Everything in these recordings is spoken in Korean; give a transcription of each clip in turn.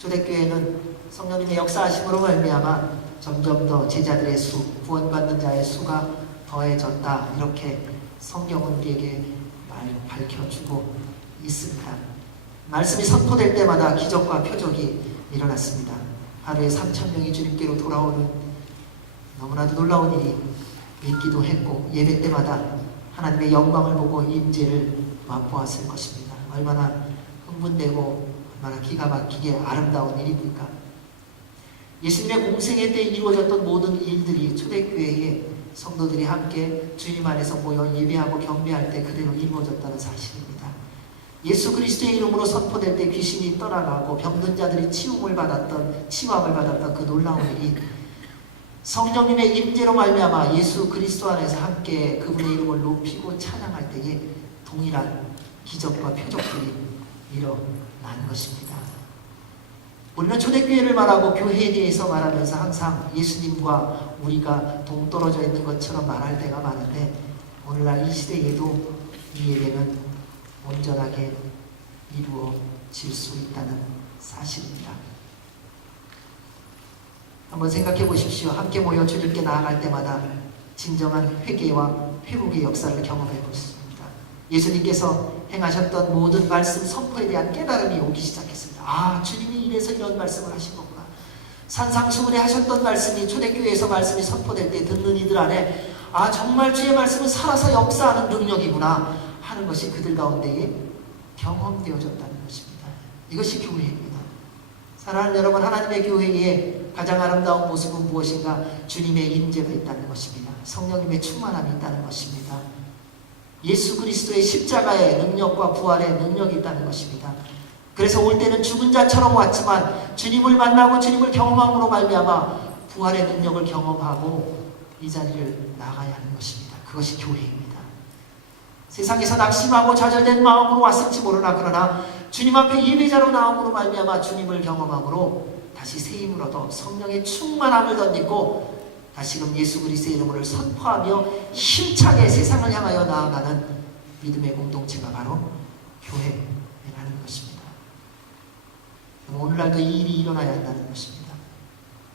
초대교회는 성령님의 역사하심으로 말미암아 점점 더 제자들의 수, 구원받는 자의 수가 더해졌다. 이렇게 성경은 우리에게 밝혀주고 있습니다. 말씀이 선포될 때마다 기적과 표적이 일어났습니다. 하루에 3,000명이 주님께로 돌아오는 너무나도 놀라운 일이 있기도 했고, 예배 때마다 하나님의 영광을 보고 임재를 맛보았을 것입니다. 얼마나 흥분되고 얼마나 기가 막히게 아름다운 일입니까? 예수님의 공생애 때 이루어졌던 모든 일들이 초대교회의 성도들이 함께 주님 안에서 모여 예배하고 경배할 때 그대로 이루어졌다는 사실입니다. 예수 그리스도의 이름으로 선포될 때 귀신이 떠나가고 병든 자들이 치유함을 받았던 그 놀라운 일이 성령님의 임재로 말미암아 예수 그리스도 안에서 함께 그분의 이름을 높이고 찬양할 때에 동일한 기적과 표적들이 일어난 것입니다. 우리는 초대교회를 말하고 교회에 대해서 말하면서 항상 예수님과 우리가 동떨어져 있는 것처럼 말할 때가 많은데, 오늘날 이 시대에도 이 예배는 온전하게 이루어질 수 있다는 사실입니다. 한번 생각해 보십시오. 함께 모여 주님께 나아갈 때마다 진정한 회개와 회복의 역사를 경험해 보십니다. 예수님께서 행하셨던 모든 말씀 선포에 대한 깨달음이 오기 시작했습니다. 아, 주님이 이래서 이런 말씀을 하신 거구나. 산상수훈에 하셨던 말씀이 초대교회에서 말씀이 선포될 때 듣는 이들 안에 아, 정말 주의 말씀은 살아서 역사하는 능력이구나 하는 것이 그들 가운데에 경험되어졌다는 것입니다. 이것이 교회입니다. 사랑하는 여러분, 하나님의 교회의 가장 아름다운 모습은 무엇인가? 주님의 임재가 있다는 것입니다. 성령님의 충만함이 있다는 것입니다. 예수 그리스도의 십자가의 능력과 부활의 능력이 있다는 것입니다. 그래서 올 때는 죽은 자처럼 왔지만 주님을 만나고 주님을 경험함으로 말미암아 부활의 능력을 경험하고 이 자리를 나가야 하는 것입니다. 그것이 교회입니다. 세상에서 낙심하고 좌절된 마음으로 왔을지 모르나 그러나 주님 앞에 예배자로 나옴으로 말미암아 주님을 경험함으로 다시 새 힘을 얻어 성령의 충만함을 덧입고 다시금 예수 그리스도의 이름을 선포하며 힘차게 세상을 향하여 나아가는 믿음의 공동체가 바로 교회라는 것입니다. 오늘날도 이 일이 일어나야 한다는 것입니다.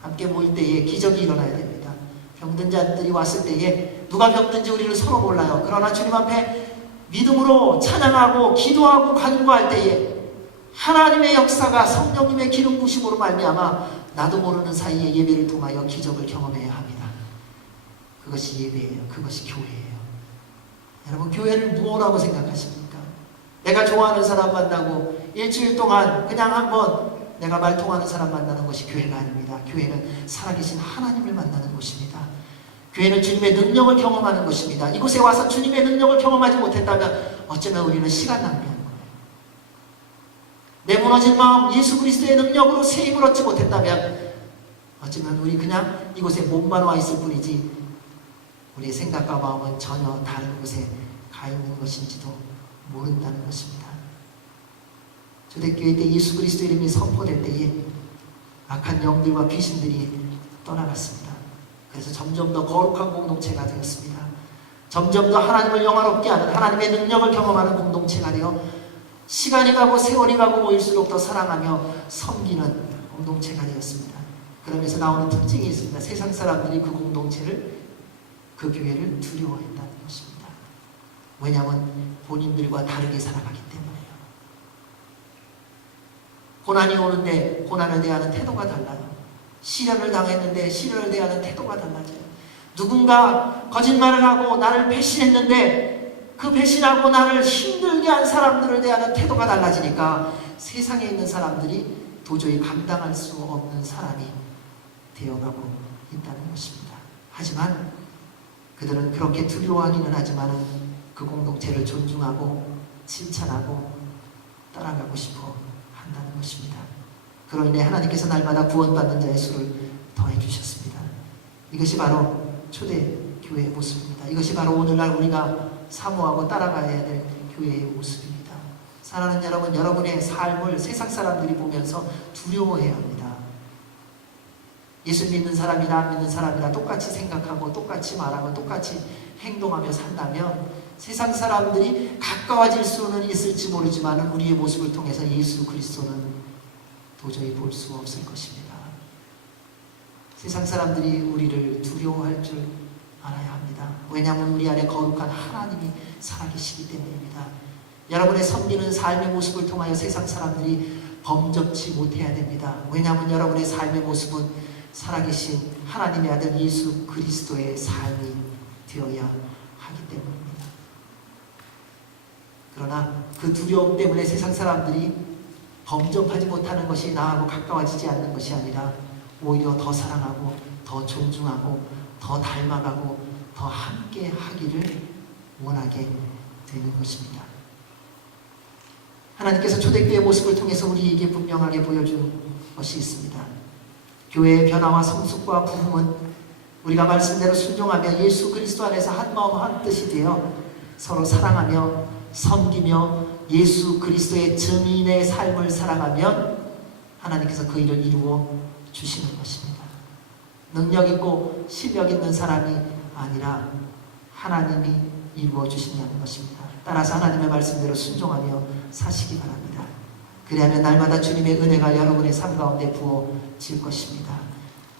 함께 모일 때에 기적이 일어나야 됩니다. 병든 자들이 왔을 때에 누가 병든지 우리는 서로 몰라요. 그러나 주님 앞에 믿음으로 찬양하고 기도하고 간구할 때에 하나님의 역사가 성령님의 기름 부심으로 말미암아 나도 모르는 사이에 예배를 통하여 기적을 경험해야 합니다. 그것이 예배예요. 그것이 교회예요. 여러분, 교회를 무엇이라고 생각하십니까? 내가 좋아하는 사람 만나고 일주일 동안 그냥 한번 내가 말 통하는 사람 만나는 것이 교회가 아닙니다. 교회는 살아계신 하나님을 만나는 곳입니다. 교회는 주님의 능력을 경험하는 것입니다. 이곳에 와서 주님의 능력을 경험하지 못했다면 어쩌면 우리는 시간 낭비하는 거예요. 내 무너진 마음 예수 그리스도의 능력으로 새 힘을 얻지 못했다면 어쩌면 우리 그냥 이곳에 몸만 와 있을 뿐이지 우리의 생각과 마음은 전혀 다른 곳에 가 있는 것인지도 모른다는 것입니다. 초대교회 때 예수 그리스도 이름이 선포될 때에 악한 영들과 귀신들이 떠나갔습니다. 그래서 점점 더 거룩한 공동체가 되었습니다. 점점 더 하나님을 영화롭게 하는 하나님의 능력을 경험하는 공동체가 되어 시간이 가고 세월이 가고 모일수록 더 사랑하며 섬기는 공동체가 되었습니다. 그러면서 나오는 특징이 있습니다. 세상 사람들이 그 공동체를, 그 교회를 두려워했다는 것입니다. 왜냐하면 본인들과 다르게 살아가기 때문에요. 고난이 오는데 고난을 대하는 태도가 달라요. 시련을 당했는데 시련을 대하는 태도가 달라져요. 누군가 거짓말을 하고 나를 배신했는데 그 배신하고 나를 힘들게 한 사람들을 대하는 태도가 달라지니까 세상에 있는 사람들이 도저히 감당할 수 없는 사람이 되어가고 있다는 것입니다. 하지만 그들은 그렇게 두려워하기는 하지만 그 공동체를 존중하고 칭찬하고 따라가고 싶어 한다는 것입니다. 그로 인해 하나님께서 날마다 구원받는 자의 수를 더해 주셨습니다. 이것이 바로 초대교회의 모습입니다. 이것이 바로 오늘날 우리가 사모하고 따라가야 될 교회의 모습입니다. 사랑하는 여러분, 여러분의 삶을 세상 사람들이 보면서 두려워해야 합니다. 예수 믿는 사람이나 안 믿는 사람이나 똑같이 생각하고 똑같이 말하고 똑같이 행동하며 산다면 세상 사람들이 가까워질 수는 있을지 모르지만 우리의 모습을 통해서 예수 그리스도는 도저히 볼 수 없을 것입니다. 세상 사람들이 우리를 두려워할 줄 알아야 합니다. 왜냐하면 우리 안에 거룩한 하나님이 살아계시기 때문입니다. 여러분의 섬기는 삶의 모습을 통하여 세상 사람들이 범접치 못해야 됩니다. 왜냐하면 여러분의 삶의 모습은 살아계신 하나님의 아들 예수 그리스도의 삶이 되어야 하기 때문입니다. 그러나 그 두려움 때문에 세상 사람들이 범접하지 못하는 것이 나하고 가까워지지 않는 것이 아니라 오히려 더 사랑하고 더 존중하고 더 닮아가고 더 함께 하기를 원하게 되는 것입니다. 하나님께서 초대교회의 모습을 통해서 우리에게 분명하게 보여준 것이 있습니다. 교회의 변화와 성숙과 부흥은 우리가 말씀대로 순종하며 예수 그리스도 안에서 한마음 한뜻이 되어 서로 사랑하며 섬기며 예수 그리스도의 증인의 삶을 살아가면 하나님께서 그 일을 이루어 주시는 것입니다. 능력 있고 실력 있는 사람이 아니라 하나님이 이루어 주신다는 것입니다. 따라서 하나님의 말씀대로 순종하며 사시기 바랍니다. 그리하면 날마다 주님의 은혜가 여러분의 삶 가운데 부어질 것입니다.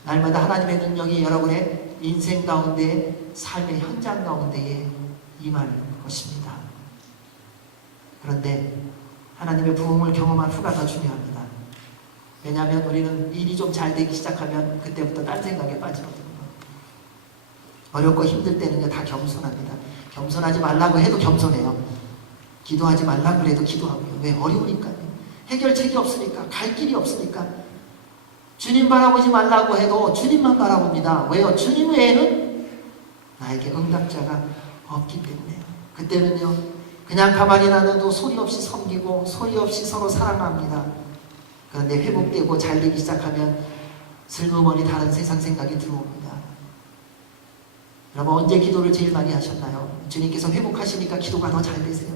날마다 하나님의 능력이 여러분의 인생 가운데 삶의 현장 가운데에 임할 것입니다. 그런데 하나님의 부흥을 경험한 후가 더 중요합니다. 왜냐하면 우리는 일이 좀 잘 되기 시작하면 그때부터 딴 생각에 빠지거든요. 어렵고 힘들 때는요 다 겸손합니다. 겸손하지 말라고 해도 겸손해요. 기도하지 말라고 해도 기도하고요. 왜? 어려우니까요. 해결책이 없으니까, 갈 길이 없으니까. 주님 바라보지 말라고 해도 주님만 바라봅니다. 왜요? 주님 외에는 나에게 응답자가 없기 때문에요. 그때는요 그냥 가만히 놔둬도 소리 없이 섬기고 소리 없이 서로 사랑합니다. 그런데 회복되고 잘 되기 시작하면 슬그머니 다른 세상 생각이 들어옵니다. 여러분 언제 기도를 제일 많이 하셨나요? 주님께서 회복하시니까 기도가 더 잘 되세요.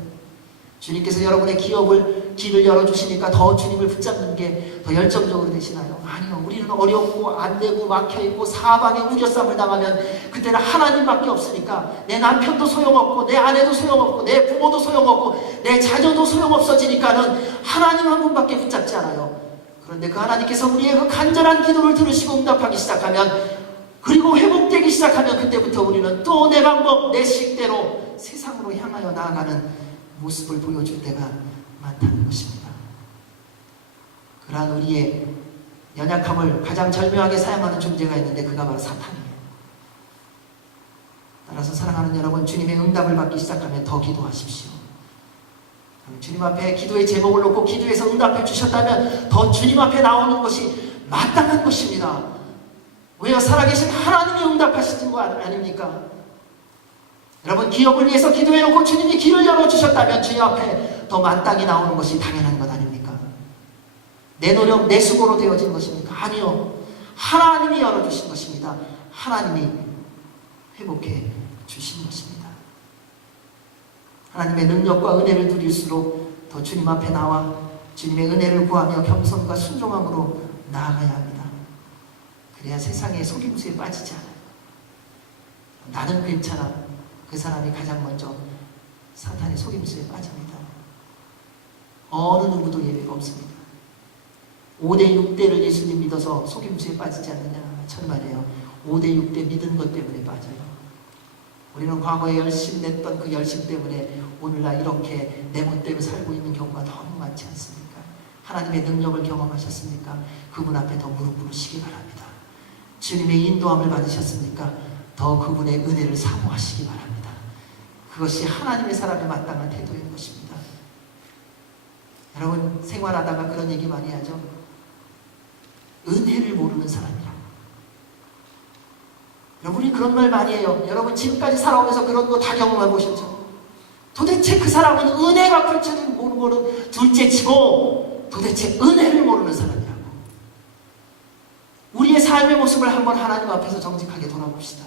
주님께서 여러분의 길을 열어주시니까 더 주님을 붙잡는 게 더 열정적으로 되시나요? 아니요. 우리는 어렵고 안되고 막혀있고 사방에 우겨쌈을 당하면 그때는 하나님밖에 없으니까 내 남편도 소용없고 내 아내도 소용없고 내 부모도 소용없고 내 자녀도 소용없어지니까는 하나님 한 분밖에 붙잡지 않아요. 그런데 그 하나님께서 우리의 그 간절한 기도를 들으시고 응답하기 시작하면, 그리고 회복되기 시작하면 그때부터 우리는 또 내 방법 내 식대로 세상으로 향하여 나아가는 모습을 보여줄 때가 많다는 것입니다. 그러한 우리의 연약함을 가장 절묘하게 사용하는 존재가 있는데 그가 바로 사탄이에요. 따라서 사랑하는 여러분, 주님의 응답을 받기 시작하면 더 기도하십시오. 주님 앞에 기도의 제목을 놓고 기도해서 응답해 주셨다면 더 주님 앞에 나오는 것이 마땅한 것입니다. 왜요? 살아계신 하나님이 응답하시는 거 아닙니까? 여러분 기업을 위해서 기도해놓고 주님이 길을 열어주셨다면 주님 앞에 더 마땅히 나오는 것이 당연한 것 아닙니까? 내 노력, 내 수고로 되어진 것입니까? 아니요. 하나님이 열어주신 것입니다. 하나님이 회복해 주신 것입니다. 하나님의 능력과 은혜를 누릴수록 더 주님 앞에 나와 주님의 은혜를 구하며 겸손과 순종함으로 나아가야 합니다. 그래야 세상의 속임수에 빠지지 않아요. 나는 괜찮아. 그 사람이 가장 먼저 사탄의 속임수에 빠집니다. 어느 누구도 예외가 없습니다. 5대 6대를 예수님 믿어서 속임수에 빠지지 않느냐? 천만에요. 5대 6대 믿은 것 때문에 빠져요. 우리는 과거에 열심 냈던 그 열심 때문에 오늘날 이렇게 내 멋대로 살고 있는 경우가 너무 많지 않습니까? 하나님의 능력을 경험하셨습니까? 그분 앞에 더 무릎 꿇으시기 바랍니다. 주님의 인도함을 받으셨습니까? 더 그분의 은혜를 사모하시기 바랍니다. 그것이 하나님의 사람의 마땅한 태도인 것입니다. 여러분 생활하다가 그런 얘기 많이 하죠. 은혜를 모르는 사람이라고. 여러분이 그런 말 많이 해요. 여러분 지금까지 살아오면서 그런 거 다 경험해 보셨죠? 도대체 그 사람은 은혜가 그렇지는 모르는 거는 둘째치고 도대체 은혜를 모르는 사람이라고. 우리의 삶의 모습을 한번 하나님 앞에서 정직하게 돌아봅시다.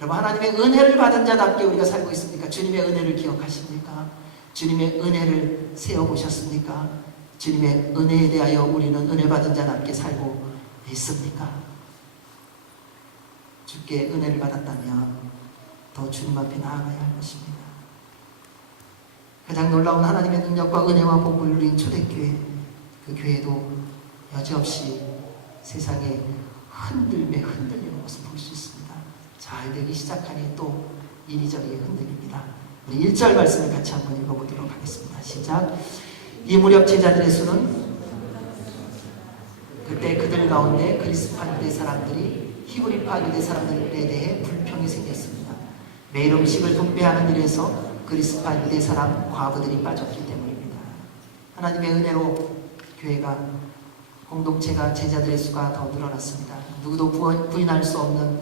여러분 하나님의 은혜를 받은 자답게 우리가 살고 있습니까? 주님의 은혜를 기억하십니까? 주님의 은혜를 세워보셨습니까? 주님의 은혜에 대하여 우리는 은혜 받은 자답게 살고 있습니까? 주께 은혜를 받았다면 더 주님 앞에 나아가야 할 것입니다. 가장 놀라운 하나님의 능력과 은혜와 복을 누린 초대교회, 그 교회도 여지없이 세상에 흔들리는 것을 볼 수 있습니다. 잘 되기 시작하니 또 이리저리 흔들립니다. 우리 1절 말씀을 같이 한번 읽어보도록 하겠습니다. 시작. 이 무렵 제자들의 수는 그때 그들 가운데 그리스파 유대 사람들이 히브리파 유대 사람들에 대해 불평이 생겼습니다. 매일 음식을 분배하는 일에서 그리스파 유대 사람 과부들이 빠졌기 때문입니다. 하나님의 은혜로 교회가 공동체가 제자들의 수가 더 늘어났습니다. 누구도 부인할 수 없는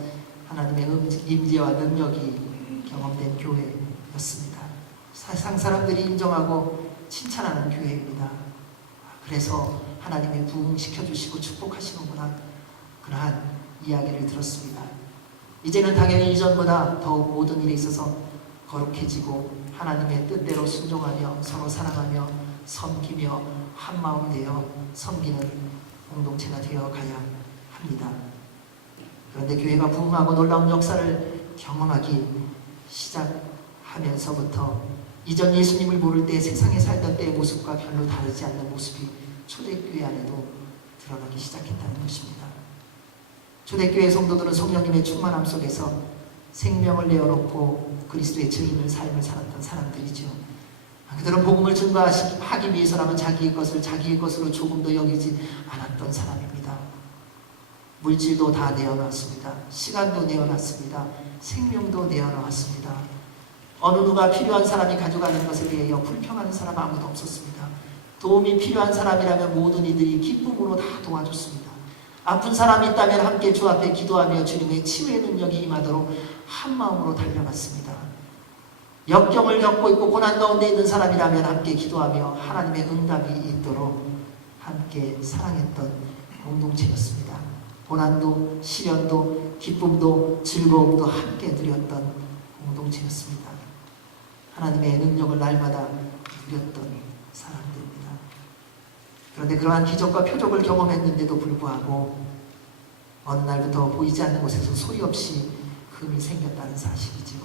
하나님의 임재와 능력이 경험된 교회였습니다. 세상 사람들이 인정하고 칭찬하는 교회입니다. 그래서 하나님이 부흥시켜 주시고 축복하시는구나, 그러한 이야기를 들었습니다. 이제는 당연히 이전보다 더욱 모든 일에 있어서 거룩해지고 하나님의 뜻대로 순종하며 서로 사랑하며 섬기며 한마음 되어 섬기는 공동체가 되어 가야 합니다. 그런데 교회가 부흥하고 놀라운 역사를 경험하기 시작하면서부터 이전 예수님을 모를 때 세상에 살던 때의 모습과 별로 다르지 않는 모습이 초대교회 안에도 드러나기 시작했다는 것입니다. 초대교회 성도들은 성령님의 충만함 속에서 생명을 내어놓고 그리스도의 증인을 삶을 살았던 사람들이죠. 그들은 복음을 증거하기 위해서라면 자기의 것을 자기의 것으로 조금도 여기지 않았던 사람입니다. 물질도 다 내어놨습니다. 시간도 내어놨습니다. 생명도 내어놓았습니다. 어느 누가 필요한 사람이 가져가는 것에 대하여 불평하는 사람 아무도 없었습니다. 도움이 필요한 사람이라면 모든 이들이 기쁨으로 다 도와줬습니다. 아픈 사람이 있다면 함께 주 앞에 기도하며 주님의 치유의 능력이 임하도록 한마음으로 달려갔습니다. 역경을 겪고 있고 고난 가운데 있는 사람이라면 함께 기도하며 하나님의 응답이 있도록 함께 사랑했던 공동체였습니다. 고난도 시련도 기쁨도 즐거움도 함께 누렸던 공동체였습니다. 하나님의 능력을 날마다 누렸던 사람들입니다. 그런데 그러한 기적과 표적을 경험했는데도 불구하고 어느 날부터 보이지 않는 곳에서 소리 없이 금이 생겼다는 사실이죠.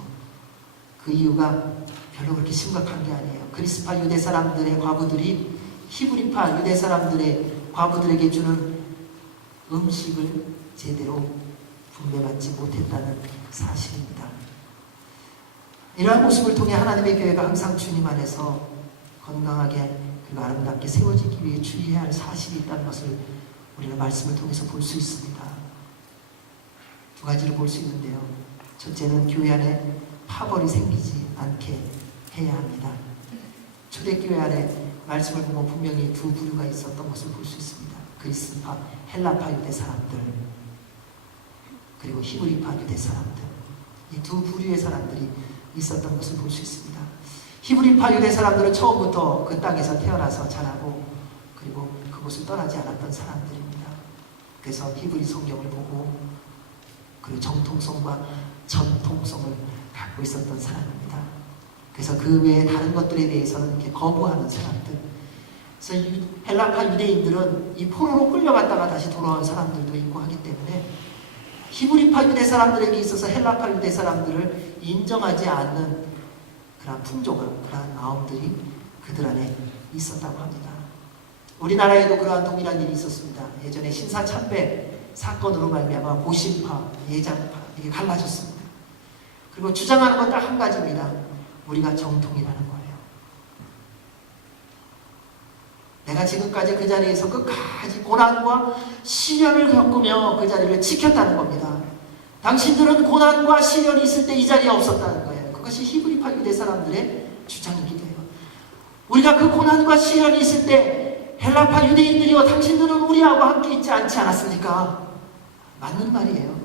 그 이유가 별로 그렇게 심각한 게 아니에요. 그리스파 유대 사람들의 과부들이 히브리파 유대 사람들의 과부들에게 주는 음식을 제대로 분배받지 못했다는 사실입니다. 이러한 모습을 통해 하나님의 교회가 항상 주님 안에서 건강하게 그리고 아름답게 세워지기 위해 주의해야 할 사실이 있다는 것을 우리는 말씀을 통해서 볼 수 있습니다. 두 가지로 볼 수 있는데요. 첫째는 교회 안에 파벌이 생기지 않게 해야 합니다. 초대교회 안에 말씀을 보면 분명히 두 부류가 있었던 것을 볼 수 있습니다. 그리스파, 헬라파 유대 사람들, 그리고 히브리파 유대 사람들, 이 두 부류의 사람들이 있었던 것을 볼 수 있습니다. 히브리파 유대 사람들은 처음부터 그 땅에서 태어나서 자라고 그리고 그곳을 떠나지 않았던 사람들입니다. 그래서 히브리 성경을 보고 그리고 정통성과 전통성을 갖고 있었던 사람입니다. 그래서 그 외에 다른 것들에 대해서는 이렇게 거부하는 사람들. 그래서 헬라파 유대인들은 이 포로로 끌려갔다가 다시 돌아온 사람들도 있고 하기 때문에 히브리파 유대 사람들에게 있어서 헬라파 유대 사람들을 인정하지 않는 그런 풍조가, 그런 마음들이 그들 안에 있었다고 합니다. 우리나라에도 그러한 동일한 일이 있었습니다. 예전에 신사참배 사건으로 말미암아 고신파, 예장파 이게 갈라졌습니다. 그리고 주장하는 건 딱 한 가지입니다. 우리가 정통이라는 거예요. 내가 지금까지 그 자리에서 끝까지 고난과 시련을 겪으며 그 자리를 지켰다는 겁니다. 당신들은 고난과 시련이 있을 때 이 자리에 없었다는 거예요. 그것이 히브리파 유대 사람들의 주장이기도 해요. 우리가 그 고난과 시련이 있을 때 헬라파 유대인들이요, 당신들은 우리하고 함께 있지 않지 않았습니까? 맞는 말이에요.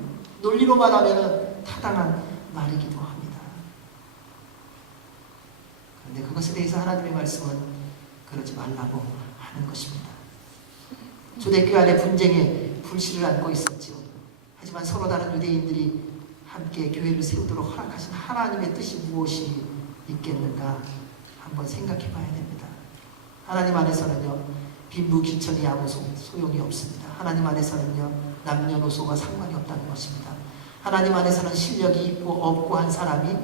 논리로 말하면 타당한 말이기도 합니다. 그런데 그것에 대해서 하나님의 말씀은 그러지 말라고 하는 것입니다. 초대교회 안에 분쟁에 불씨를 안고 있었죠. 하지만 서로 다른 유대인들이 함께 교회를 세우도록 허락하신 하나님의 뜻이 무엇이 있겠는가 한번 생각해 봐야 됩니다. 하나님 안에서는요, 빈부귀천이 아무 소용이 없습니다. 하나님 안에서는요, 남녀노소가 상관이 없다는 것입니다. 하나님 안에서는 실력이 있고 없고 한 사람이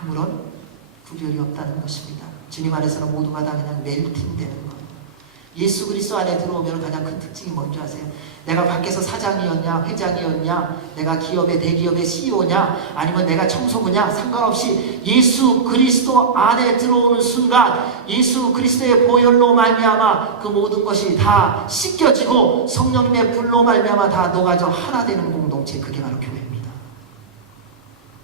아무런 구별이 없다는 것입니다. 주님 안에서는 모두가 다 그냥 멜팅되는 것, 예수 그리스도 안에 들어오면 가장 큰 특징이 뭔지 아세요? 내가 밖에서 사장이었냐, 회장이었냐, 내가 기업의 대기업의 CEO냐, 아니면 내가 청소부냐, 상관없이 예수 그리스도 안에 들어오는 순간 예수 그리스도의 보혈로 말미암아 그 모든 것이 다 씻겨지고 성령님의 불로 말미암아 다 녹아져 하나 되는 공동체, 그게 바로 교회입니다.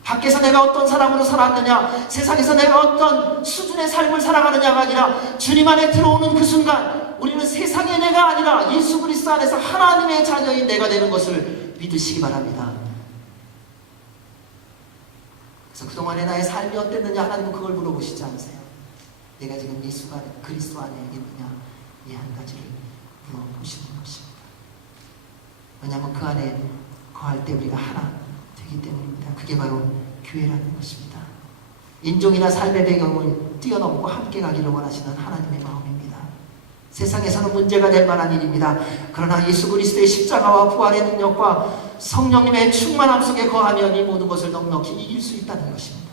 밖에서 내가 어떤 사람으로 살았느냐, 세상에서 내가 어떤 수준의 삶을 살아가느냐가 아니라 주님 안에 들어오는 그 순간 우리는 세상의 내가 아니라 예수 그리스도 안에서 하나님의 자녀인 내가 되는 것을 믿으시기 바랍니다. 그래서 그동안의 나의 삶이 어땠느냐, 하나님은 그걸 물어보시지 않으세요. 내가 지금 예수 안에, 그리스도 안에 있느냐, 이 한 가지를 물어보시는 것입니다. 왜냐하면 그 안에 거할 때 우리가 하나 되기 때문입니다. 그게 바로 교회라는 것입니다. 인종이나 삶의 배경을 뛰어넘고 함께 가기를 원하시는 하나님의 마음입니다. 세상에서는 문제가 될 만한 일입니다. 그러나 예수 그리스도의 십자가와 부활의 능력과 성령님의 충만함 속에 거하면 이 모든 것을 넉넉히 이길 수 있다는 것입니다.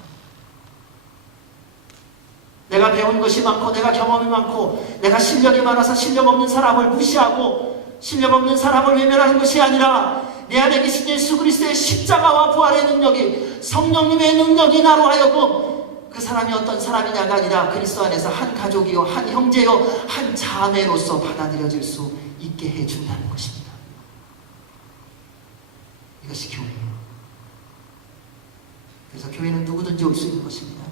내가 배운 것이 많고 내가 경험이 많고 내가 실력이 많아서 실력 없는 사람을 무시하고 실력 없는 사람을 외면하는 것이 아니라 내 안에 계신 예수 그리스도의 십자가와 부활의 능력이, 성령님의 능력이 나로 하여금 그 사람이 어떤 사람이냐가 아니라 그리스도 안에서 한 가족이요, 한 형제요, 한 자매로서 받아들여질 수 있게 해준다는 것입니다. 이것이 교회예요. 그래서 교회는 누구든지 올 수 있는 것입니다.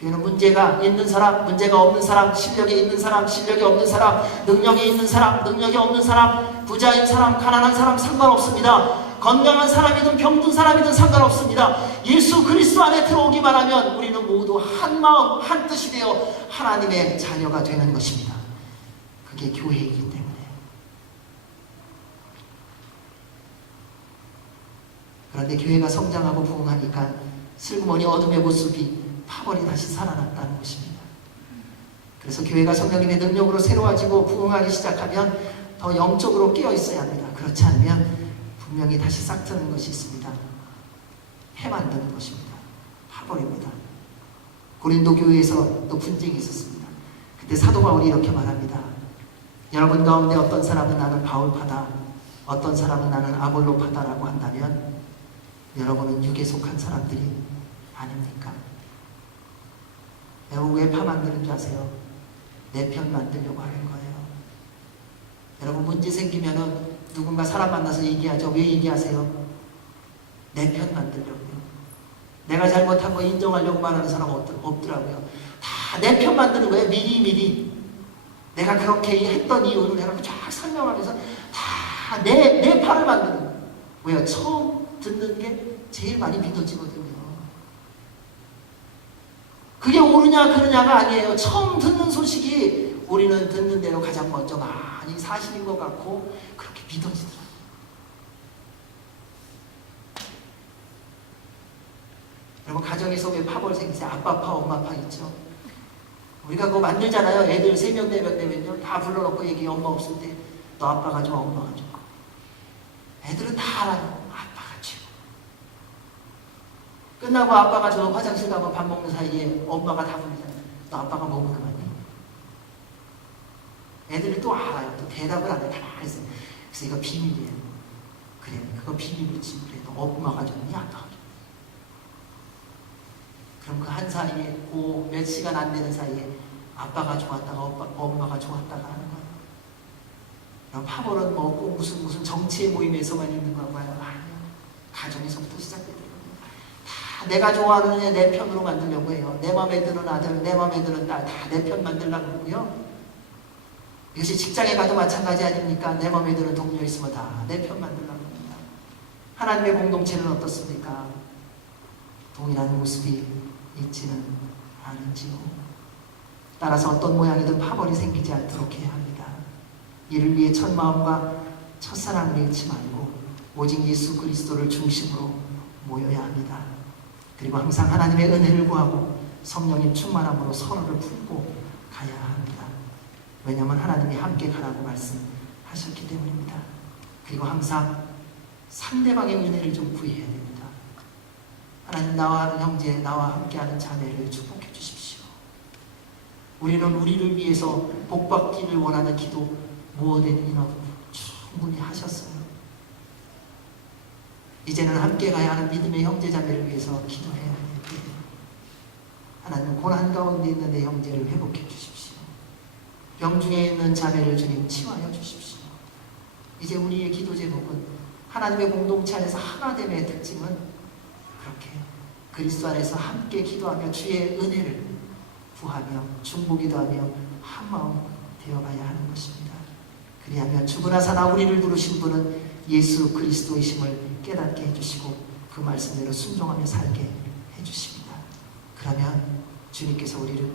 교회는 문제가 있는 사람, 문제가 없는 사람, 실력이 있는 사람, 실력이 없는 사람, 능력이 있는 사람, 능력이 없는 사람, 부자인 사람, 가난한 사람 상관없습니다. 건강한 사람이든 병든 사람이든 상관없습니다. 예수 그리스도 안에 들어오기만 하면 우리는 모두 한 마음, 한 뜻이 되어 하나님의 자녀가 되는 것입니다. 그게 교회이기 때문에. 그런데 교회가 성장하고 부흥하니까 슬그머니 어둠의 모습이 파벌이 다시 살아났다는 것입니다. 그래서 교회가 성령님의 능력으로 새로워지고 부흥하기 시작하면 더 영적으로 깨어 있어야 합니다. 그렇지 않으면 분명히 다시 싹트는 것이 있습니다. 해 만드는 것입니다. 파벌입니다. 고린도 교회에서 또 분쟁이 있었습니다. 그때 사도 바울이 이렇게 말합니다. 여러분 가운데 어떤 사람은 나는 바울파다, 어떤 사람은 나는 아볼로파다라고 한다면 여러분은 육에 속한 사람들이 아닙니까? 여러분 왜 파 만드는 줄 아세요? 내 편 만들려고 하는 거예요. 여러분 문제 생기면은 누군가 사람 만나서 얘기하죠. 왜 얘기하세요? 내 편 만들려고요. 내가 잘못한 거 인정하려고 말하는 사람 없더라고요. 다 내 편 만드는 거예요. 미리 내가 그렇게 했던 이유를 내가 쫙 설명하면서 다 내 편을 만드는 거예요. 왜요? 처음 듣는 게 제일 많이 믿어지거든요. 그게 옳으냐 그르냐가 아니에요. 처음 듣는 소식이 우리는 듣는 대로 가장 먼저 많이 사실인 것 같고 그렇게 믿어지더라고요. 여러분 가정에서 왜 파벌 생기세요? 아빠파 엄마파 있죠. 우리가 그거 만들잖아요. 애들 3명 4명 되면요 다 불러놓고 얘기해. 엄마 없을 때 너 아빠가 좋아 엄마가 좋아. 애들은 다 알아요. 아빠가 최고. 끝나고 아빠가 저 화장실 가면 밥 먹는 사이에 엄마가 다 부르잖아요. 너 아빠가 뭐 먹으면 애들이 또 알아요. 또 대답을 안 해. 다 알았어요. 그래서 이거 비밀이에요. 그래, 그거 비밀을 지으래. 너 엄마가 좋니? 아빠가 좋니? 그럼 그 한 사이에, 그 몇 시간 안 되는 사이에 아빠가 좋았다가 엄마가 좋았다가 하는 거예요. 그럼 파벌은 뭐 꼭 무슨 정치의 모임에서만 있는 건가요? 아니요. 가정에서부터 시작되더라고요. 다 내가 좋아하는 애 내 편으로 만들려고 해요. 내 맘에 드는 아들, 내 맘에 드는 딸 다 내 편 만들려고 하고요. 이것이 직장에 가도 마찬가지 아닙니까? 내 마음에 드는 동료 있으면 다 내 편 만들려고 합니다. 하나님의 공동체는 어떻습니까? 동일한 모습이 있지는 않은지요. 따라서 어떤 모양이든 파벌이 생기지 않도록 해야 합니다. 이를 위해 첫 마음과 첫사랑을 잃지 말고 오직 예수 그리스도를 중심으로 모여야 합니다. 그리고 항상 하나님의 은혜를 구하고 성령님 충만함으로 서로를 품고 가야 합니다. 왜냐하면 하나님이 함께 가라고 말씀하셨기 때문입니다. 그리고 항상 상대방의 은혜를 좀 구해야 됩니다. 하나님 나와 하는 형제, 나와 함께하는 자매를 축복해 주십시오. 우리는 우리를 위해서 복받기를 원하는 기도 무엇이든 충분히 하셨어요. 이제는 함께 가야 하는 믿음의 형제자매를 위해서 기도해야 돼요. 하나님, 고난 가운데 있는 내 형제를 회복해 주십시오. 병중에 있는 자매를 주님 치유하여 주십시오. 이제 우리의 기도 제목은 하나님의 공동체 안에서 하나됨의 특징은 그렇게 그리스도 안에서 함께 기도하며 주의 은혜를 구하며 중보기도하며 한마음 되어가야 하는 것입니다. 그리하면 죽으나 사나 우리를 부르신 분은 예수 그리스도이심을 깨닫게 해주시고 그 말씀대로 순종하며 살게 해주십니다. 그러면 주님께서 우리를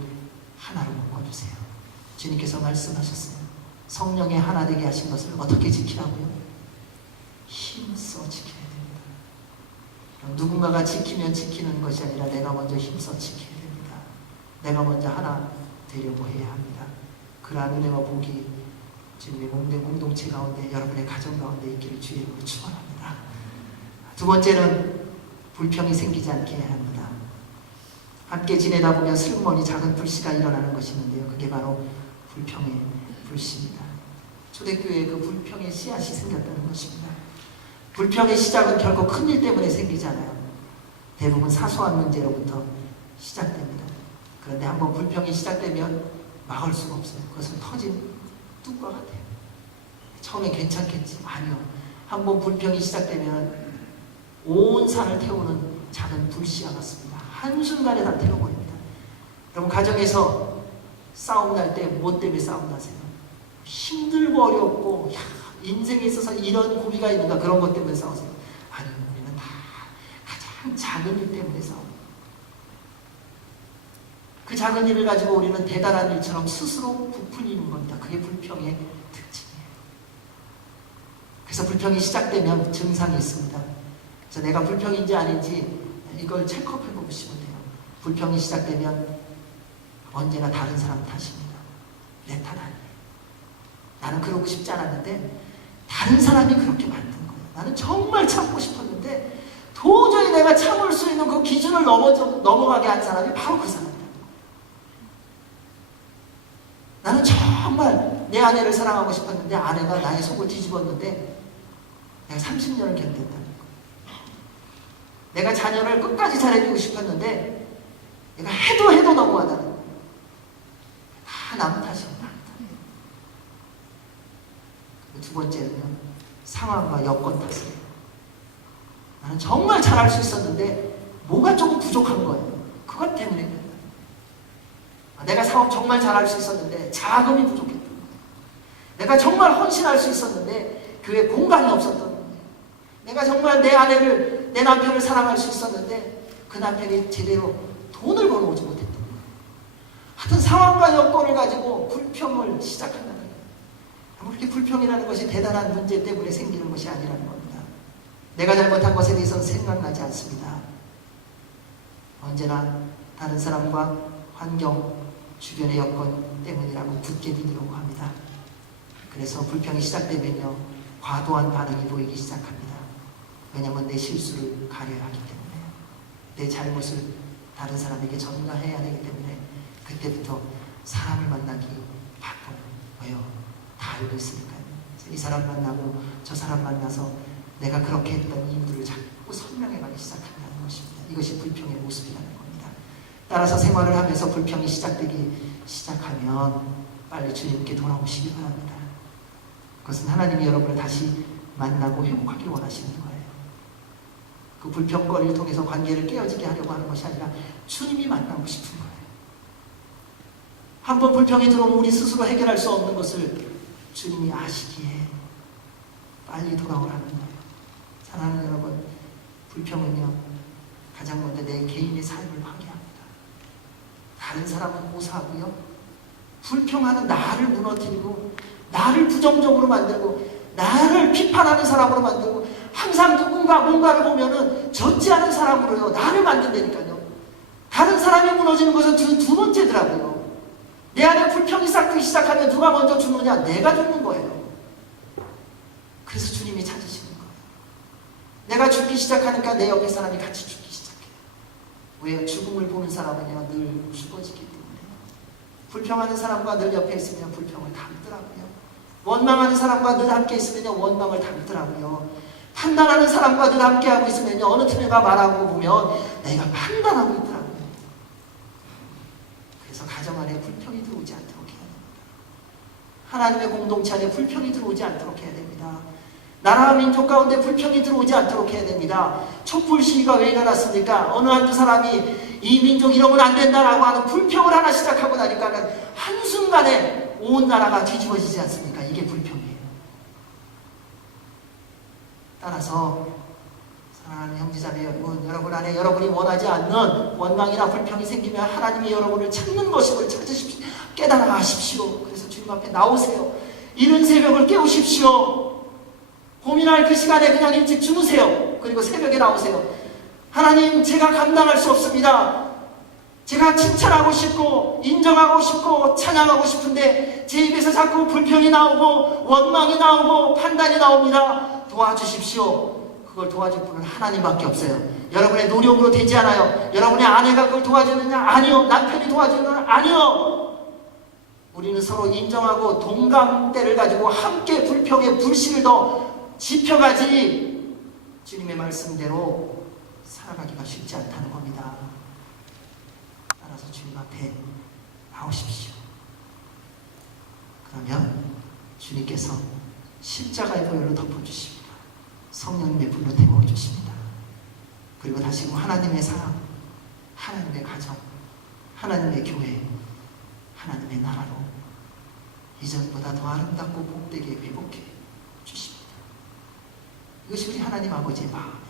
하나로 묶어주세요. 주님께서 말씀하셨어요. 성령의 하나 되게 하신 것을 어떻게 지키라고요? 힘써 지켜야 됩니다. 누군가가 지키면 지키는 것이 아니라 내가 먼저 힘써 지켜야 됩니다. 내가 먼저 하나 되려고 해야 합니다. 그러한 은혜와 복이 주님의 공동체 가운데, 여러분의 가정 가운데 있기를 주의 이름으로 축원합니다. 두 번째는 불평이 생기지 않게 해야 합니다. 함께 지내다 보면 슬그머니 작은 불씨가 일어나는 것이 있는데요. 그게 바로 불평의 불씨입니다. 초대교회에 그 불평의 씨앗이 생겼다는 것입니다. 불평의 시작은 결코 큰일 때문에 생기지 않아요. 대부분 사소한 문제로부터 시작됩니다. 그런데 한번 불평이 시작되면 막을 수가 없어요. 그것은 터진 뚜껑 같아요. 처음에 괜찮겠지? 아니요. 한번 불평이 시작되면 온 산을 태우는 작은 불씨와 같습니다. 한순간에 다 태워버립니다. 여러분, 가정에서 싸움 날 때 뭐 때문에 싸움 나세요? 힘들고 어렵고, 인생에 있어서 이런 고비가 있는가, 그런 것 때문에 싸우세요? 아니요. 우리는 다 가장 작은 일 때문에 싸웁니다. 그 작은 일을 가지고 우리는 대단한 일처럼 스스로 부풀리는 겁니다. 그게 불평의 특징이에요. 그래서 불평이 시작되면 증상이 있습니다. 그래서 내가 불평인지 아닌지 이걸 체크업해 보시면 돼요. 불평이 시작되면 언제나 다른 사람 탓입니다. 내 탓 아니에요. 나는 그러고 싶지 않았는데 다른 사람이 그렇게 만든 거예요. 나는 정말 참고 싶었는데 도저히 내가 참을 수 있는 그 기준을 넘어가게 한 사람이 바로 그 사람이다. 나는 정말 내 아내를 사랑하고 싶었는데 아내가 나의 속을 뒤집었는데 내가 30년을 견뎠다는 거예요. 내가 자녀를 끝까지 잘해주고 싶었는데 내가 해도 너무하다는 거예요. 다 남 탓이에요. 남 탓이에요. 두 번째는요, 상황과 여건 탓이에요. 나는 정말 잘할 수 있었는데 뭐가 조금 부족한 거예요. 그것 때문에 내가 사업 정말 잘할 수 있었는데 자금이 부족했던 거예요. 내가 정말 헌신할 수 있었는데 교회에 공간이 없었던 거예요. 내가 정말 내 아내를, 내 남편을 사랑할 수 있었는데 그 남편이 제대로 돈을 벌어오지 못했던 거예요. 하여튼 상황과 여건을 가지고 불평을 시작한다는 거예요. 그렇게 불평이라는 것이 대단한 문제 때문에 생기는 것이 아니라는 겁니다. 내가 잘못한 것에 대해서는 생각나지 않습니다. 언제나 다른 사람과 환경, 주변의 여건 때문이라고 굳게 믿으려고 합니다. 그래서 불평이 시작되면요, 과도한 반응이 보이기 시작합니다. 왜냐하면 내 실수를 가려야 하기 때문에, 내 잘못을 다른 사람에게 전가해야 되기 때문에 그때부터 사람을 만나기 바빠요. 왜요? 다 알고 있으니까요. 이 사람 만나고 저 사람 만나서 내가 그렇게 했던 이유들을 자꾸 설명해가기 시작한다는 것입니다. 이것이 불평의 모습이라는 겁니다. 따라서 생활을 하면서 불평이 시작하면 빨리 주님께 돌아오시기 바랍니다. 그것은 하나님이 여러분을 다시 만나고 회복하길 원하시는 거예요. 그 불평거리를 통해서 관계를 깨어지게 하려고 하는 것이 아니라 주님이 만나고 싶은 거예요. 한번 불평이 들어오면 우리 스스로 해결할 수 없는 것을 주님이 아시기에 빨리 돌아오라는 거예요. 사랑하는 여러분, 불평은요, 가장 먼저 내 개인의 삶을 파괴합니다. 다른 사람은 고사하고요, 불평하는 나를 무너뜨리고 나를 부정적으로 만들고 나를 비판하는 사람으로 만들고 항상 누군가 뭔가를 보면은 젖지 않은 사람으로요 나를 만든다니까요. 다른 사람이 무너지는 것은 두 번째더라고요. 내 안에 불평이 쌓기 시작하면 누가 먼저 죽느냐? 내가 죽는 거예요. 그래서 주님이 찾으시는 거예요. 내가 죽기 시작하니까 내 옆에 사람이 같이 죽기 시작해요. 왜요? 죽음을 보는 사람은요 늘 죽어지기 때문에요. 불평하는 사람과 늘 옆에 있으면 불평을 담더라고요. 원망하는 사람과 늘 함께 있으면 원망을 담더라고요. 판단하는 사람과 늘 함께하고 있으면 어느 틈에가 말하고 보면 내가 판단하고 있더라고요. 그래서 가정 안에 불평이 들어오지 않도록 해야 됩니다. 하나님의 공동체 안에 불평이 들어오지 않도록 해야 됩니다. 나라와 민족 가운데 불평이 들어오지 않도록 해야 됩니다. 촛불 시위가 왜 일어났습니까? 어느 한두 사람이 이 민족 이러면 안 된다라고 하는 불평을 하나 시작하고 나니까는 한순간에 온 나라가 뒤집어지지 않습니까? 이게 불평이에요. 따라서 사랑하는 형제자매 여러분, 여러분 안에 여러분이 원하지 않는 원망이나 불평이 생기면 하나님이 여러분을 찾는 것임을 찾으십시오. 깨달아가십시오. 그래서 주님 앞에 나오세요. 이른 새벽을 깨우십시오. 고민할 그 시간에 그냥 일찍 주무세요. 그리고 새벽에 나오세요. 하나님, 제가 감당할 수 없습니다. 제가 칭찬하고 싶고 인정하고 싶고 찬양하고 싶은데 제 입에서 자꾸 불평이 나오고 원망이 나오고 판단이 나옵니다. 도와주십시오. 그걸 도와줄 분은 하나님밖에 없어요. 여러분의 노력으로 되지 않아요. 여러분의 아내가 그걸 도와주느냐? 아니요. 남편이 도와주느냐? 아니요. 우리는 서로 인정하고 동감대를 가지고 함께 불평의 불씨를 더 지펴가지 주님의 말씀대로 살아가기가 쉽지 않다는 겁니다. 따라서 주님 앞에 나오십시오. 그러면 주님께서 십자가의 보혈로 덮어주십니다. 성령님의 불로 태워주십니다. 그리고 다시금 하나님의 사랑, 하나님의 가정, 하나님의 교회, 하나님의 나라로 이전보다 더 아름답고 복되게 회복해 주십니다. 이것이 우리 하나님 아버지의 마음이에요.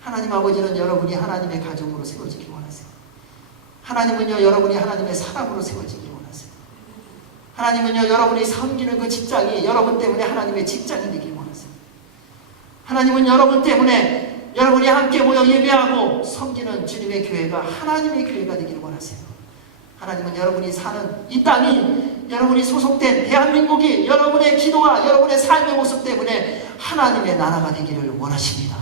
하나님 아버지는 여러분이 하나님의 가정으로 세워지길 원하세요. 하나님은요, 여러분이 하나님의 사랑으로 세워지길 원하세요. 하나님은요, 여러분이 섬기는 그 직장이 여러분 때문에 하나님의 직장이 되길 원하세요. 하나님은 여러분 때문에 여러분이 함께 모여 예배하고 섬기는 주님의 교회가 하나님의 교회가 되길 원하세요. 하나님은 여러분이 사는 이 땅이, 여러분이 소속된 대한민국이 여러분의 기도와 여러분의 삶의 모습 때문에 하나님의 나라가 되기를 원하십니다.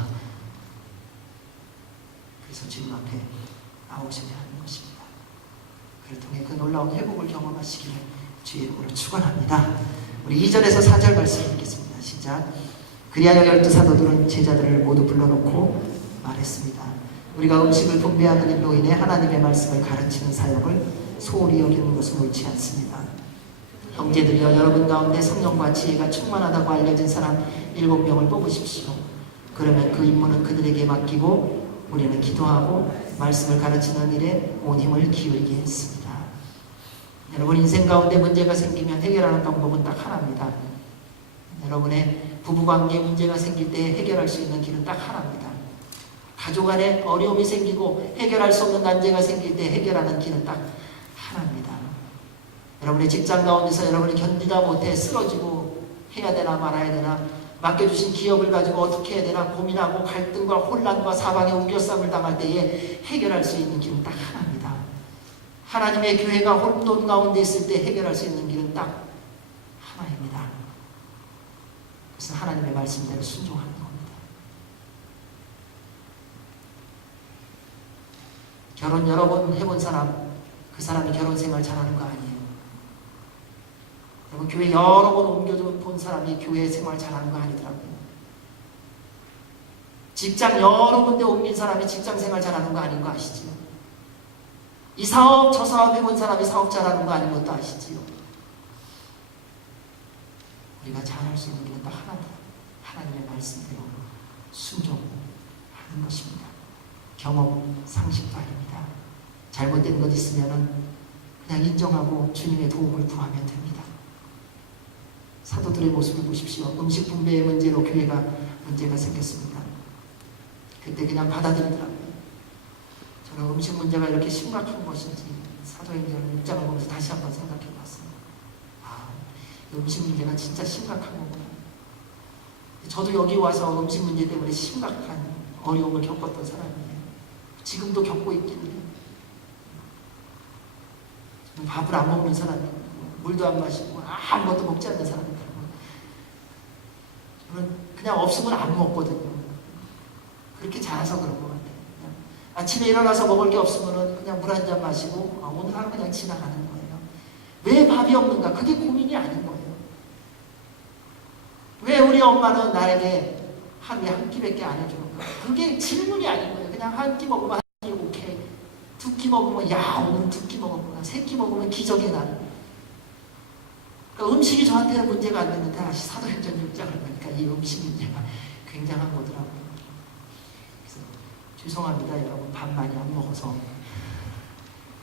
그래서 주님 앞에 나오셔야 하는 것입니다. 그를 통해 그 놀라운 회복을 경험하시기를 주의 이름으로 축원합니다. 우리 2절에서 4절 말씀 읽겠습니다. 시작. 그리하여 12사도들은 제자들을 모두 불러놓고 말했습니다. 우리가 음식을 분배하는 일로 인해 하나님의 말씀을 가르치는 사역을 소홀히 여기는 것은 옳지 않습니다. 형제들이여, 여러분 가운데 성령과 지혜가 충만하다고 알려진 사람 7명을 뽑으십시오. 그러면 그 임무는 그들에게 맡기고 우리는 기도하고 말씀을 가르치는 일에 온 힘을 기울이게 했습니다. 여러분, 인생 가운데 문제가 생기면 해결하는 방법은 딱 하나입니다. 여러분의 부부관계에 문제가 생길 때 해결할 수 있는 길은 딱 하나입니다. 가족 안에 어려움이 생기고 해결할 수 없는 난제가 생길 때 해결하는 길은 딱 하나입니다. 여러분의 직장 가운데서 여러분이 견디다 못해 쓰러지고 해야 되나 말아야 되나, 맡겨주신 기업을 가지고 어떻게 해야 되나 고민하고 갈등과 혼란과 사방에 우겨싸움을 당할 때에 해결할 수 있는 길은 딱 하나입니다. 하나님의 교회가 혼돈 가운데 있을 때 해결할 수 있는 길은 딱 하나입니다. 그래서 하나님의 말씀대로 순종하는 겁니다. 결혼 여러 번 해본 사람, 그 사람이 결혼 생활 잘하는 거 아니에요. 여러분, 교회 여러 번 옮겨본 사람이 교회 생활 잘하는 거 아니더라고요. 직장 여러 군데 옮긴 사람이 직장 생활 잘하는 거 아닌 거 아시지요? 이 사업 저 사업 해본 사람이 사업 잘하는 거 아닌 것도 아시지요? 우리가 잘할 수 있는 길은 딱 하나입니다. 하나님의 말씀대로 순종하는 것입니다. 경험, 상식도 아닙니다. 잘못된 것 있으면 그냥 인정하고 주님의 도움을 구하면 됩니다. 사도들의 모습을 보십시오. 음식 분배의 문제로 교회가 문제가 생겼습니다. 그때 그냥 받아들이더라고요. 저는 음식 문제가 이렇게 심각한 것인지 사도행전 6장을 보면서 다시 한번 생각해 봤어요. 아, 음식 문제가 진짜 심각한 거구나. 저도 여기 와서 음식 문제 때문에 심각한 어려움을 겪었던 사람이에요. 지금도 겪고 있기는 해요. 저는 밥을 안 먹는 사람이고 물도 안 마시고 아무것도 먹지 않는 사람이더라고요. 저는 그냥 없으면 안 먹거든요. 그렇게 자라서 그런 것 같아요. 아침에 일어나서 먹을 게 없으면 그냥 물 한 잔 마시고 오늘 하루 그냥 지나가는 거예요. 왜 밥이 없는가? 그게 고민이 아닌 거예요. 왜 우리 엄마는 나에게 하루에 한 끼밖에 안 해주는가? 그게 질문이 아닌 거예요. 그냥 한 끼 먹으면 한 끼 오케이. 두 끼 먹으면 야 오늘 두 끼 먹었구나. 세 끼 먹으면 기적의 날. 그러니까 음식이 저한테는 문제가 안 되는데 다시 사도행전 6장을 보니까 이 음식 문제가 굉장한 거더라고요. 그래서 죄송합니다 여러분, 밥 많이 안 먹어서.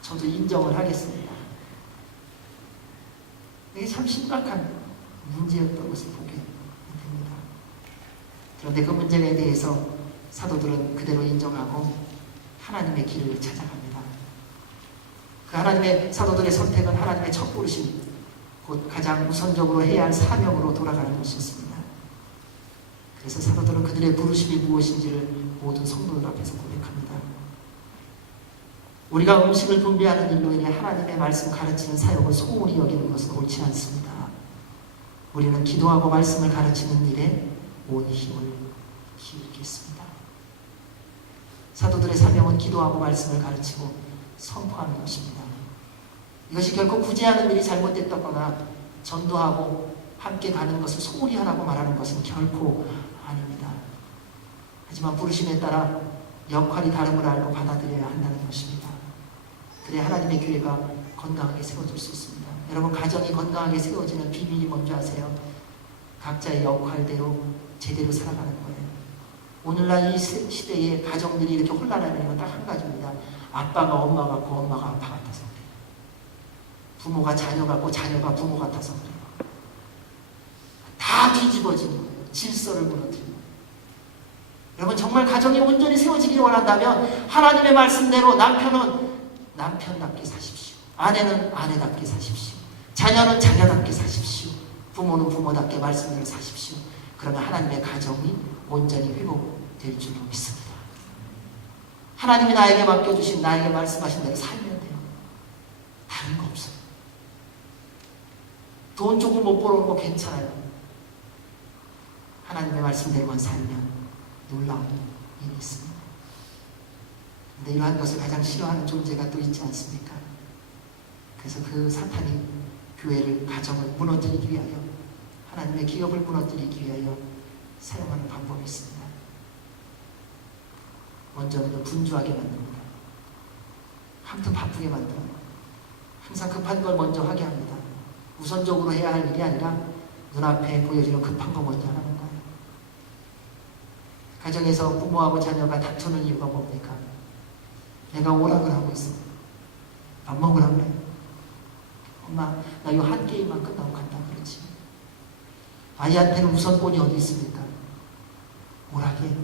저도 인정을 하겠습니다. 이게 참 심각한 문제였던 것을 보게 됩니다. 그런데 그 문제에 대해서 사도들은 그대로 인정하고 하나님의 길을 찾아갑니다. 그 하나님의 사도들의 선택은 하나님의 첫 부르심, 곧 가장 우선적으로 해야 할 사명으로 돌아가는 것이었습니다. 그래서 사도들은 그들의 부르심이 무엇인지를 모든 성도들 앞에서 고백합니다. 우리가 음식을 분배하는 일로 인해 하나님의 말씀 가르치는 사역을 소홀히 여기는 것은 옳지 않습니다. 우리는 기도하고 말씀을 가르치는 일에 온 힘을 기울이겠습니다. 사도들의 사명은 기도하고 말씀을 가르치고 선포하는 것입니다. 이것이 결코 구제하는 일이 잘못됐다거나 전도하고 함께 가는 것을 소홀히 하라고 말하는 것은 결코 아닙니다. 하지만 부르심에 따라 역할이 다름을 알고 받아들여야 한다는 것입니다. 그래야 하나님의 교회가 건강하게 세워질 수 있습니다. 여러분, 가정이 건강하게 세워지는 비밀이 뭔지 아세요? 각자의 역할대로 제대로 살아가는 거예요. 오늘날 이 시대에 가정들이 이렇게 혼란하는 이유는 딱 한 가지입니다. 아빠가 엄마 같고 엄마가 아빠 같아서 그래요. 부모가 자녀 같고 자녀가 부모 같아서 그래요. 다 뒤집어지는 거예요. 질서를 무너뜨리는 거예요. 여러분, 정말 가정이 온전히 세워지기를 원한다면 하나님의 말씀대로 남편은 남편답게 사십시오. 아내는 아내답게 사십시오. 자녀는 자녀답게 사십시오. 부모는 부모답게 말씀대로 사십시오. 그러면 하나님의 가정이 온전히 회복될 줄로 믿습니다. 하나님이 나에게 맡겨주신, 나에게 말씀하신 대로 살면 돼요. 다른 거 없어요. 돈 조금 못 벌어오는 거 괜찮아요. 하나님의 말씀대로만 살면 놀라운 일이 있습니다. 그런데 이러한 것을 가장 싫어하는 존재가 또 있지 않습니까? 그래서 그 사탄이 교회를, 가정을 무너뜨리기 위하여, 하나님의 기업을 무너뜨리기 위하여 사용하는 방법이 있습니다. 먼저는 분주하게 만듭니다. 아무튼 바쁘게 만들어요. 항상 급한 걸 먼저 하게 합니다. 우선적으로 해야 할 일이 아니라 눈앞에 보여지는 급한 거 먼저 하는 거예요. 가정에서 부모하고 자녀가 다투는 이유가 뭡니까? 내가 오락을 하고 있어. 밥 먹으라고 그래. 엄마, 나 요 한 게임만 끝나고 간다 그러지. 아이한테는 우선권이 어디 있습니까? 오락에.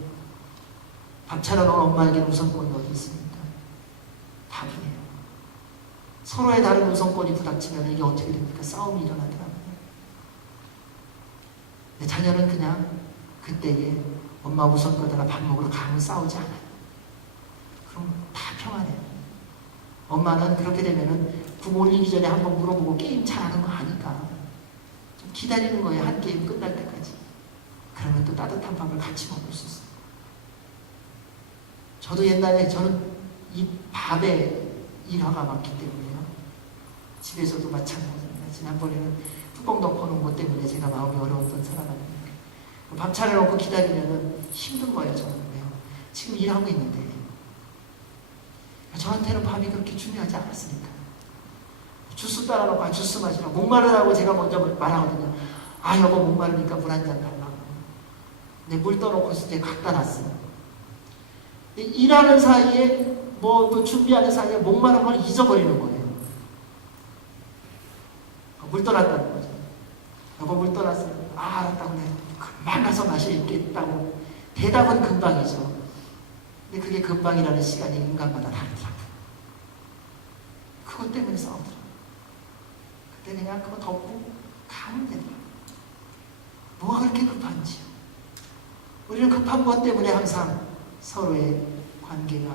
밥 차려놓은 엄마에게는 우선권이 어디 있습니까? 밥이에요. 서로의 다른 우선권이 부닥치면 이게 어떻게 됩니까? 싸움이 일어나더라고요. 내 자녀는 그냥 그때에 엄마 우선거다가 밥 먹으러 가면 싸우지 않아요. 그럼 다 평안해요. 엄마는 그렇게 되면은 부모 올리기 전에 한번 물어보고 게임 잘하는 거 아니까 좀 기다리는 거예요. 한 게임 끝날 때까지. 그러면 또 따뜻한 밥을 같이 먹을 수 있어요. 저도 옛날에 저는 이 밥에 일화가 많기 때문에요. 집에서도 마찬가지입니다. 지난번에는 뚜껑 덮어놓은 것 때문에 제가 마음이 어려웠던 사람입니다. 밥 차려놓고 기다리면은 힘든 거예요. 저는. 왜요? 지금 일하고 있는데 저한테는 밥이 그렇게 중요하지 않았으니까. 주스 따라놓고 주스 마시라고. 목마르다고 제가 먼저 말하거든요. 아 여보 목마르니까 물 한 잔 달라고. 근데 물 떠놓고 이제 갖다 놨어요. 일하는 사이에 뭐 또 준비하는 사이에 목마른 걸 잊어버리는 거예요. 물 떠났다는 거죠. 여보 물 떠났어요. 아 알았다고 내 금방 가서 마시겠다고. 대답은 금방이죠. 근데 그게 금방이라는 시간이 인간마다 다르더라고요. 그것 때문에 싸우더라고요. 그때 그냥 그거 덮고 가면 되더라고요. 뭐가 그렇게 급한지요. 우리는 급한 것 때문에 항상 서로의 관계가,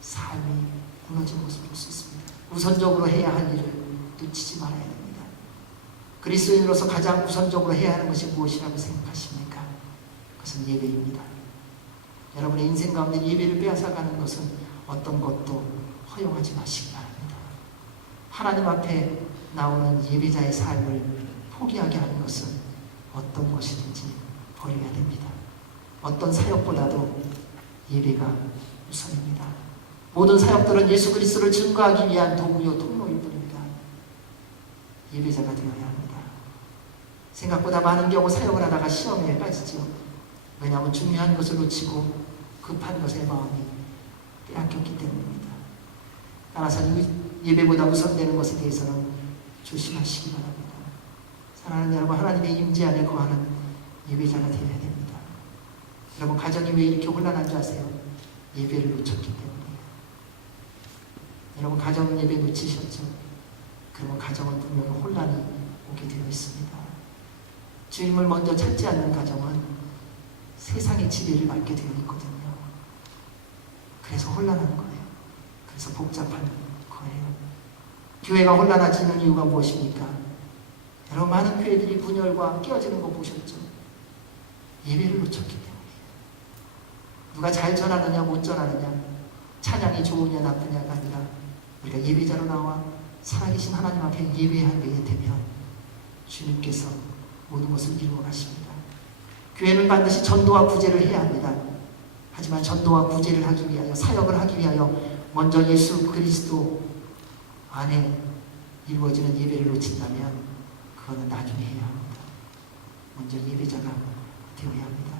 삶이 무너진 모습을 볼 수 있습니다. 우선적으로 해야 할 일을 놓치지 말아야 됩니다. 그리스도인으로서 가장 우선적으로 해야 하는 것이 무엇이라고 생각하십니까? 그것은 예배입니다. 여러분의 인생 가운데 예배를 빼앗아가는 것은 어떤 것도 허용하지 마시기 바랍니다. 하나님 앞에 나오는 예배자의 삶을 포기하게 하는 것은 어떤 것이든지 버려야 됩니다. 어떤 사역보다도 예배가 우선입니다. 모든 사역들은 예수 그리스도를 증거하기 위한 도구요 통로일 뿐입니다. 예배자가 되어야 합니다. 생각보다 많은 경우 사역을 하다가 시험에 빠지죠. 왜냐하면 중요한 것을 놓치고 급한 것에 마음이 빼앗겼기 때문입니다. 따라서 예배보다 우선되는 것에 대해서는 조심하시기 바랍니다. 사랑하는 여러분, 하나님의 임재 안에 거하는 예배자가 되어야 됩니다. 여러분, 가정이 왜 이렇게 혼란한 줄 아세요? 예배를 놓쳤기 때문이에요. 여러분, 가정 예배 놓치셨죠? 그러면 가정은 분명히 혼란이 오게 되어 있습니다. 주님을 먼저 찾지 않는 가정은 세상의 지배를 받게 되어 있거든요. 그래서 혼란한 거예요. 그래서 복잡한 거예요. 교회가 혼란해지는 이유가 무엇입니까? 여러분, 많은 교회들이 분열과 깨어지는 거 보셨죠? 예배를 놓쳤기 때문이에요. 누가 잘 전하느냐 못 전하느냐, 찬양이 좋으냐 나쁘냐가 아니라 우리가 예배자로 나와 살아계신 하나님 앞에 예배하게 되면 주님께서 모든 것을 이루어 가십니다. 교회는 반드시 전도와 구제를 해야 합니다. 하지만 전도와 구제를 하기 위하여, 사역을 하기 위하여 먼저 예수 그리스도 안에 이루어지는 예배를 놓친다면 그거는 나중에 해야 합니다. 먼저 예배자가 되어야 합니다.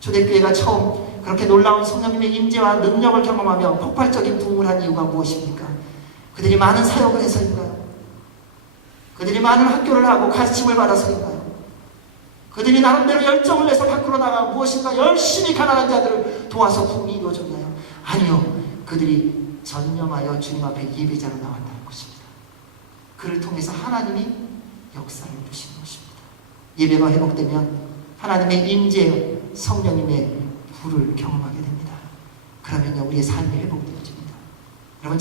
초대교회가 처음 그렇게 놀라운 성령님의 임재와 능력을 경험하며 폭발적인 부흥을 한 이유가 무엇입니까? 그들이 많은 사역을 해서인가요? 그들이 많은 학교를 하고 가르침을 받아서인가요? 그들이 나름대로 열정을 내서 밖으로 나가 무엇인가 열심히 가난한 자들을 도와서 부흥이 이루어졌나요? 아니요. 그들이 전념하여 주님 앞에 예배자로 나왔다는 것입니다. 그를 통해서 하나님이 역사를 이루시는 것입니다. 예배가 회복되면 하나님의 임재, 성령님의 불을 경험하게 됩니다. 그러면요, 우리의 삶이 회복되어집니다. 여러분,